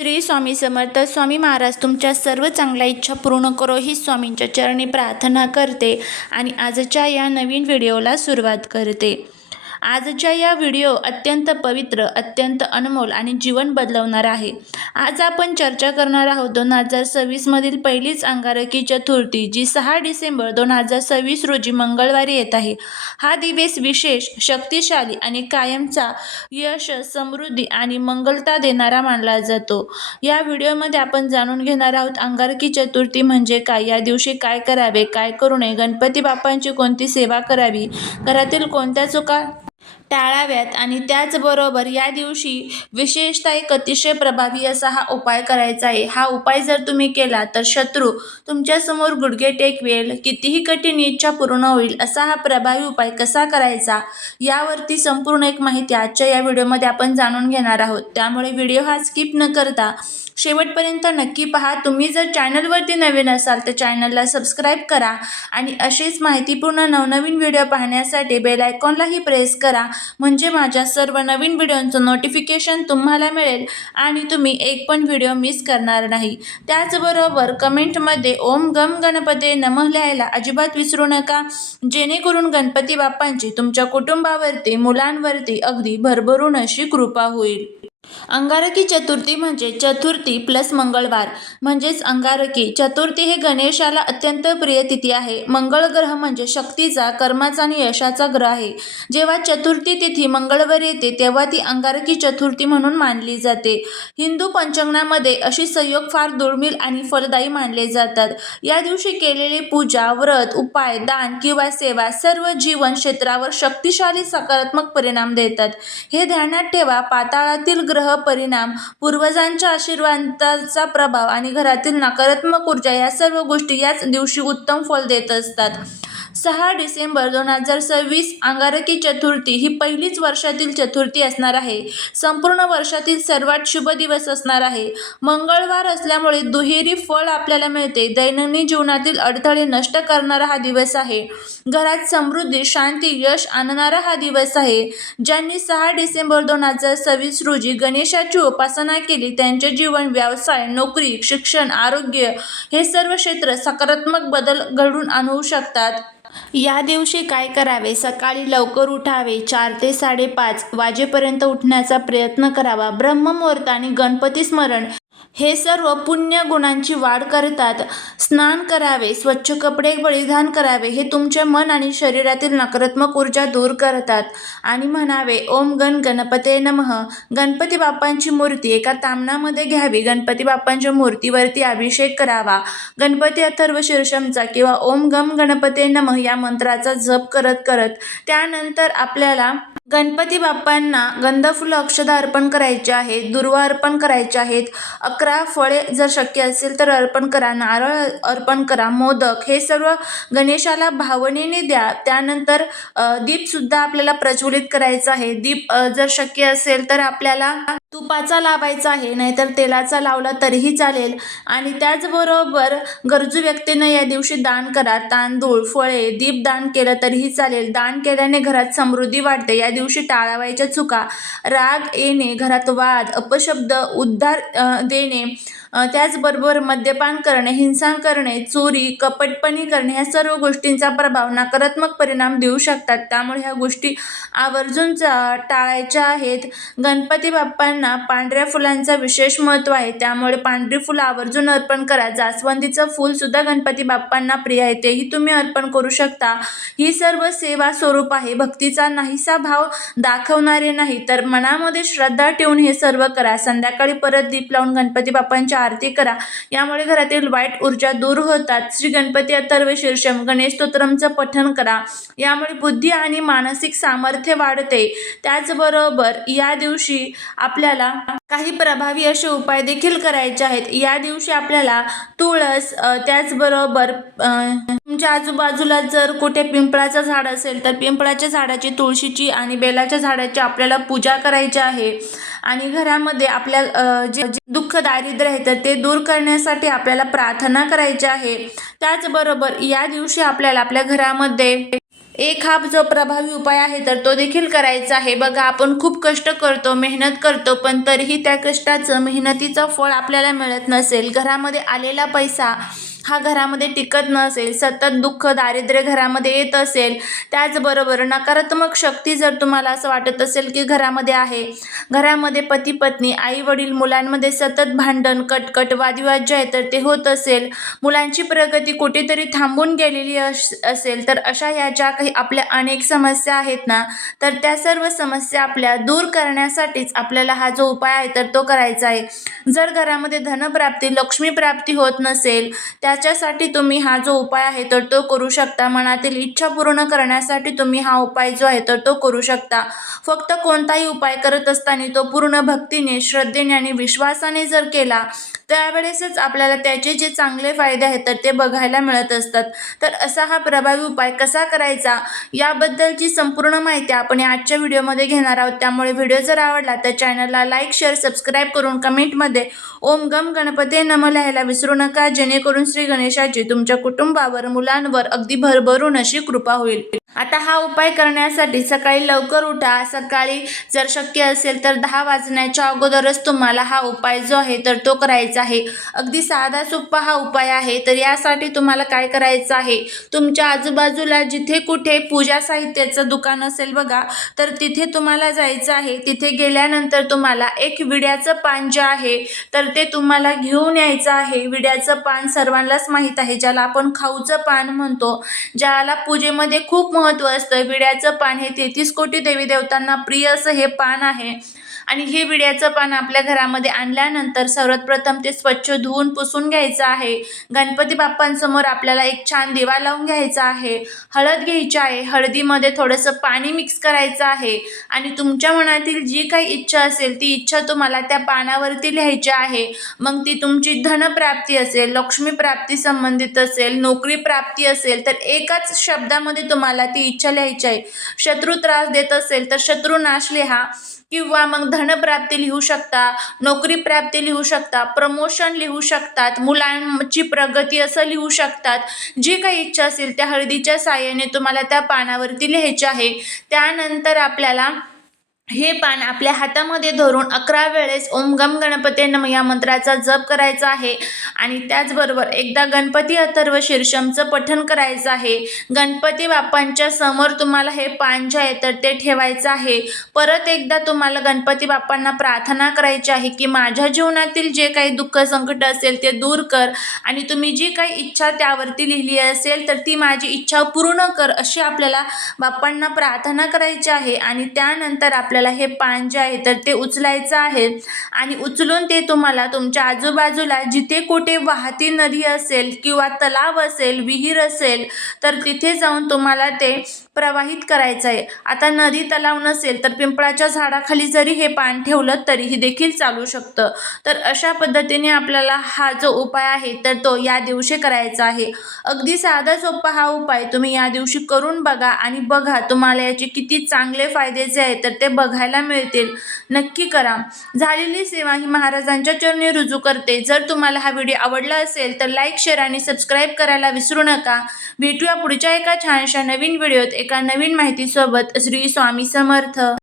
श्री स्वामी समर्थ. स्वामी महाराज तुमच्या सर्व चांगल्या इच्छा पूर्ण करो ही स्वामींच्या चरणी प्रार्थना करते आणि आजच्या या नवीन व्हिडिओला सुरुवात करते. आजच्या या व्हिडिओ अत्यंत पवित्र, अत्यंत अनमोल आणि जीवन बदलवणार आहे. आज आपण चर्चा करणार आहोत 2026 मधील पहिलीच अंगारकी चतुर्थी, जी 6 डिसेंबर 2026 रोजी मंगळवारी येत आहे. हा दिवस विशेष, शक्तिशाली आणि कायमचा यश, समृद्धी आणि मंगलता देणारा मानला जातो. या व्हिडिओमध्ये आपण जाणून घेणार आहोत अंगारकी चतुर्थी म्हणजे काय, या दिवशी काय करावे, काय करू नये, गणपती बाप्पांची कोणती सेवा करावी, घरातील कोणत्या चुका टाळाव्यात आणि त्याचबरोबर या दिवशी विशेषतः एक अतिशय प्रभावी असा हा उपाय करायचा आहे. हा उपाय जर तुम्ही केला तर शत्रू तुमच्यासमोर गुडघे टेकवेल, कितीही कठीण इच्छा पूर्ण होईल. असा हा प्रभावी उपाय कसा करायचा यावरती संपूर्ण एक माहिती आजच्या या व्हिडिओमध्ये आपण जाणून घेणार आहोत. त्यामुळे व्हिडिओ हा स्किप न करता शेवटपर्यंत नक्की पहा. तुम्ही जर चॅनलवरती नवीन असाल तर चॅनलला सबस्क्राईब करा आणि असेच माहितीपूर्ण नवनवीन व्हिडिओ पाहण्यासाठी बेल आयकॉनलाही प्रेस करा, म्हणजे माझ्या सर्व नवीन व्हिडिओंचं नोटिफिकेशन तुम्हाला मिळेल आणि तुम्ही एक पण व्हिडिओ मिस करणार नाही. त्याचबरोबर कमेंटमध्ये ओम गम गणपते नमः लिहायला अजिबात विसरू नका, जेणेकरून गणपती बाप्पांची तुमच्या कुटुंबावरती, मुलांवरती अगदी भरभरून अशी कृपा होईल. अंगारकी चतुर्थी म्हणजे चतुर्थी प्लस मंगळवार म्हणजेच अंगारकी चतुर्थी. हे गणेशाला अत्यंत प्रिय तिथी आहे. मंगळ ग्रह म्हणजे शक्तीचा, कर्माचा आणि यशाचा ग्रह आहे. जेव्हा चतुर्थी तिथी मंगळवार येते तेव्हा ती अंगारकी चतुर्थी म्हणून मानली जाते. हिंदू पंचांगामध्ये अशी संयोग फार दुर्मिळ आणि फलदायी मानले जातात. या दिवशी केलेली पूजा, व्रत, उपाय, दान किंवा सेवा सर्व जीवन क्षेत्रावर शक्तिशाली सकारात्मक परिणाम देतात. हे ध्यानात ठेवा. पाताळातील ग्रह परिणाम, पूर्वजांच्या आशीर्वादाचा प्रभाव आणि घरातील नकारात्मक ऊर्जा या सर्व गोष्टी याच दिवशी उत्तम फल देत असतात. 6 डिसेंबर 2026 अंगारकी चतुर्थी ही पहिलीच वर्षातील चतुर्थी असणार आहे. संपूर्ण वर्षातील सर्वात शुभ दिवस असणार आहे. मंगळवार असल्यामुळे दुहेरी फळ आपल्याला मिळते. दैनंदिन जीवनातील अडथळे नष्ट करणारा हा दिवस आहे. घरात समृद्धी, शांती, यश आणणारा हा दिवस आहे. ज्यांनी 6 डिसेंबर 2026 रोजी गणेशाची उपासना केली त्यांचे जीवन, व्यवसाय, नोकरी, शिक्षण, आरोग्य हे सर्व क्षेत्र सकारात्मक बदल घडवून आणू शकतात. या दिवशी काय करावे? सकाळी लवकर उठावे. 4 ते 5:30 वाजेपर्यंत उठण्याचा प्रयत्न करावा. ब्रह्ममुहूर्त आणि गणपती स्मरण हे सर्व पुण्य गुणांची वाढ करतात. स्नान करावे, स्वच्छ कपडे परिधान करावे. हे तुमचे मन आणि शरीरातील नकारात्मक ऊर्जा दूर करतात. आणि म्हणावे ओम गण गणपते नमः. गणपती बाप्पांची मूर्ती एका तामणामध्ये घ्यावी. गणपती बाप्पांच्या मूर्तीवरती अभिषेक करावा. गणपती अथर्व शीर्षमचा किंवा ओम गम गणपते नमः या मंत्राचा जप करत करत त्यानंतर आपल्याला गणपती बाप्पांना गंधफुलं, अक्षता अर्पण करायचे आहेत, दुर्वा अर्पण करायचे आहेत, 11 फळे जर शक्य असेल तर अर्पण करा, नारळ अर्पण करा, मोदक हे सर्व गणेशाला भावनेने द्या. त्यानंतर दीपसुद्धा आपल्याला प्रज्वलित करायचा आहे. दीप जर शक्य असेल तर आपल्याला तुपाचा लावायचा आहे, नाहीतर तेलाचा लावला तरीही चालेल. आणि त्याचबरोबर गरजू व्यक्तींना या दिवशी दान करा. तांदूळ, फळे, दीप दान केलं तरीही चालेल. दान केल्याने घरात समृद्धी वाढते. या दिवशी टाळावायच्या चुका: राग येणे, घरात वाद, अपशब्द, उद्धार देणे, त्याचबरोबर मद्यपान करणे, हिंसा करणे, चोरी, कपटपणी करणे ह्या सर्व गोष्टींचा प्रभाव नकारात्मक परिणाम देऊ शकतात. त्यामुळे ह्या गोष्टी आवर्जून टाळायच्या आहेत. गणपती बाप्पांना पांढऱ्या फुलांचा विशेष महत्त्व आहे, त्यामुळे पांढरी फुलं आवर्जून अर्पण करा. जास्वंदीचं फूल सुद्धा गणपती बाप्पांना प्रिय आहे, तेही तुम्ही अर्पण करू शकता. ही सर्व सेवा स्वरूप आहे. भक्तीचा नाहीसा भाव दाखवणारे नाही, तर मनामध्ये श्रद्धा ठेवून हे सर्व करा. संध्याकाळी परत दीप लावून गणपती बाप्पांची आरती करा. यामुळे घरातील वाईट ऊर्जा दूर होतात. श्री गणपती अथर्व शीर्षम गणेश स्तोत्रमचं पठण करा. यामुळे बुद्धी आणि मानसिक सामर्थ्य वाढते. त्याचबरोबर या दिवशी आपल्याला काही प्रभावी असे उपाय देखील करायचे आहेत. या दिवशी आपल्याला तुळस, त्याचबरोबर तुमच्या आजूबाजूला जर कुठे पिंपळाचं झाड असेल तर पिंपळाच्या झाडाची, तुळशीची आणि बेलाच्या झाडाची आपल्याला पूजा करायची आहे. आणि घरामध्ये आपल्या जे दुःख, दारिद्र्य आहे तर ते दूर करण्यासाठी आपल्याला प्रार्थना करायची आहे. त्याचबरोबर या दिवशी आपल्याला आपल्या घरामध्ये एक हा जो प्रभावी उपाय आहे तर तो देखील करायचा आहे. बघा, आपण खूप कष्ट करतो, मेहनत करतो, पण तरीही त्या कष्टाचं, मेहनतीचं फळ आपल्याला मिळत नसेल. घरामध्ये आलेला पैसा हा घरामध्ये टिकत नसेल, सतत दुःख, दारिद्र्य घरामध्ये येत असेल, त्याचबरोबर नकारात्मक शक्ती जर तुम्हाला असं वाटत असेल की घरामध्ये आहे, घरामध्ये पती पत्नी, आई वडील, मुलांमध्ये सतत भांडण, कटकट, वादविवाद जे आहे तर ते होत असेल, मुलांची प्रगती कुठेतरी थांबून गेलेली असेल, तर अशा ह्या ज्या काही आपल्या अनेक समस्या आहेत ना, तर त्या सर्व समस्या आपल्या दूर करण्यासाठीच आपल्याला हा जो उपाय आहे तर तो करायचा आहे. जर घरामध्ये धनप्राप्ती, लक्ष्मी प्राप्ती होत नसेल, त्याच्यासाठी तुम्ही हा जो उपाय आहे तर तो करू शकता. मनातील इच्छा पूर्ण करण्यासाठी तुम्ही हा उपाय जो आहे तर तो करू शकता. फक्त कोणताही उपाय करत असताना तो पूर्ण भक्तीने, श्रद्धेने आणि विश्वासाने जर केला, त्यावेळेसच आपल्याला त्याचे जे चांगले फायदे आहेत तर ते बघायला मिळत असतात. तर असा हा प्रभावी उपाय कसा करायचा याबद्दलची संपूर्ण माहिती आपण आजच्या व्हिडिओमध्ये घेणार आहोत. त्यामुळे व्हिडिओ जर आवडला तर चॅनलला लाईक, शेअर, सबस्क्राईब करून कमेंटमध्ये ओम गम गणपते नमः लिहायला विसरू नका, जेणेकरून श्री गणेशाची तुमच्या कुटुंबावर, मुलांवर अगदी भरभरून अशी कृपा होईल. आता हा उपाय करण्यासाठी सकाळी लवकर उठा. सकाळी जर शक्य असेल तर 10 वाजण्याच्या अगोदरच तुम्हाला हा उपाय जो आहे तर तो करायचा आहे. अगदी साधा सोपा हा उपाय आहे. तर यासाठी तुम्हाला काय करायचं आहे, तुमच्या आजूबाजूला जिथे कुठे पूजा साहित्याचं दुकान असेल बघा, तर तिथे तुम्हाला जायचं आहे. तिथे गेल्यानंतर तुम्हाला एक विड्याचं पान जे आहे तर ते तुम्हाला घेऊन यायचं आहे. विड्याचं पान सर्वांनाच माहीत आहे, ज्याला आपण खाऊचं पान म्हणतो, ज्याला पूजेमध्ये खूप महत्त्व असतं. विड्याचं पान हे 33 कोटी देवी देवतांना प्रिय असं हे पान आहे. आणि हे विड्याचं पान आपल्या घरामध्ये आणल्यानंतर सर्वात प्रथम ते स्वच्छ धुवून पुसून घ्यायचं आहे. गणपती बाप्पांसमोर आपल्याला एक छान दिवा लावून घ्यायचा आहे. हळद घ्यायची आहे. हळदीमध्ये थोडंसं पाणी मिक्स करायचं आहे आणि तुमच्या मनातील जी काही इच्छा असेल ती इच्छा तुम्हाला त्या पानावरती लिहायची आहे. मग ती तुमची धनप्राप्ती असेल, लक्ष्मी प्राप्ती संबंधित असेल, नोकरी प्राप्ती असेल, तर एकाच शब्दामध्ये तुम्हाला ती इच्छा लिहायची आहे. शत्रू त्रास देत असेल तर शत्रुनाश लिहा, किंवा मग धनप्राप्ती लिहू शकता, नोकरी प्राप्ती लिहू शकता, प्रमोशन लिहू शकतात, मुलांची प्रगती असं लिहू शकतात. जी काही इच्छा असेल त्या हळदीच्या साहाय्याने तुम्हाला त्या पानावरती लिहायचे आहे. त्यानंतर आपल्याला हे पान आपल्या हातामध्ये धरून 11 वेळेस ओम गम गणपते नमः या मंत्राचा जप करायचा आहे. आणि त्याचबरोबर एकदा गणपती अथर्व शीर्षमचं पठण करायचं आहे. गणपती बाप्पांच्या समोर तुम्हाला हे पान जे आहे तर ते ठेवायचं आहे. परत एकदा तुम्हाला गणपती बाप्पांना प्रार्थना करायची आहे की माझ्या जीवनातील जे काही दुःख संकट असेल ते दूर कर, आणि तुम्ही जी काही इच्छा त्यावरती लिहिली असेल तर ती माझी इच्छा पूर्ण कर, अशी आपल्याला बाप्पांना प्रार्थना करायची आहे. आणि त्यानंतर आपल्याला हे पान जे आहे तर ते उचलायचं आहे आणि उचलून ते तुम्हाला तुमच्या आजूबाजूला जिथे कुठे वाहती नदी असेल किंवा तलाव असेल, विहीर असेल, तर तिथे जाऊन तुम्हाला ते प्रवाहित करायचं आहे. आता नदी तलाव नसेल तर पिंपळाच्या झाडाखाली जरी हे पान ठेवलं तरीही देखील चालू शकतं. तर अशा पद्धतीने आपल्याला हा जो उपाय आहे तर तो या दिवशी करायचा आहे. अगदी साधा सोपा हा उपाय तुम्ही या दिवशी करून बघा आणि बघा तुम्हाला याचे किती चांगले फायदे जे आहेत तर ते बघायला मिळतील. नक्की करा. झालेली सेवा ही महाराजांच्या चरणी रुजू करते. जर तुम्हाला हा व्हिडिओ आवडला असेल तर लाईक, शेअर आणि सबस्क्राईब करायला विसरू नका. भेटूया पुढच्या एका छानशा नवीन व्हिडिओत एका नवीन माहितीसोबत. श्री स्वामी समर्थ.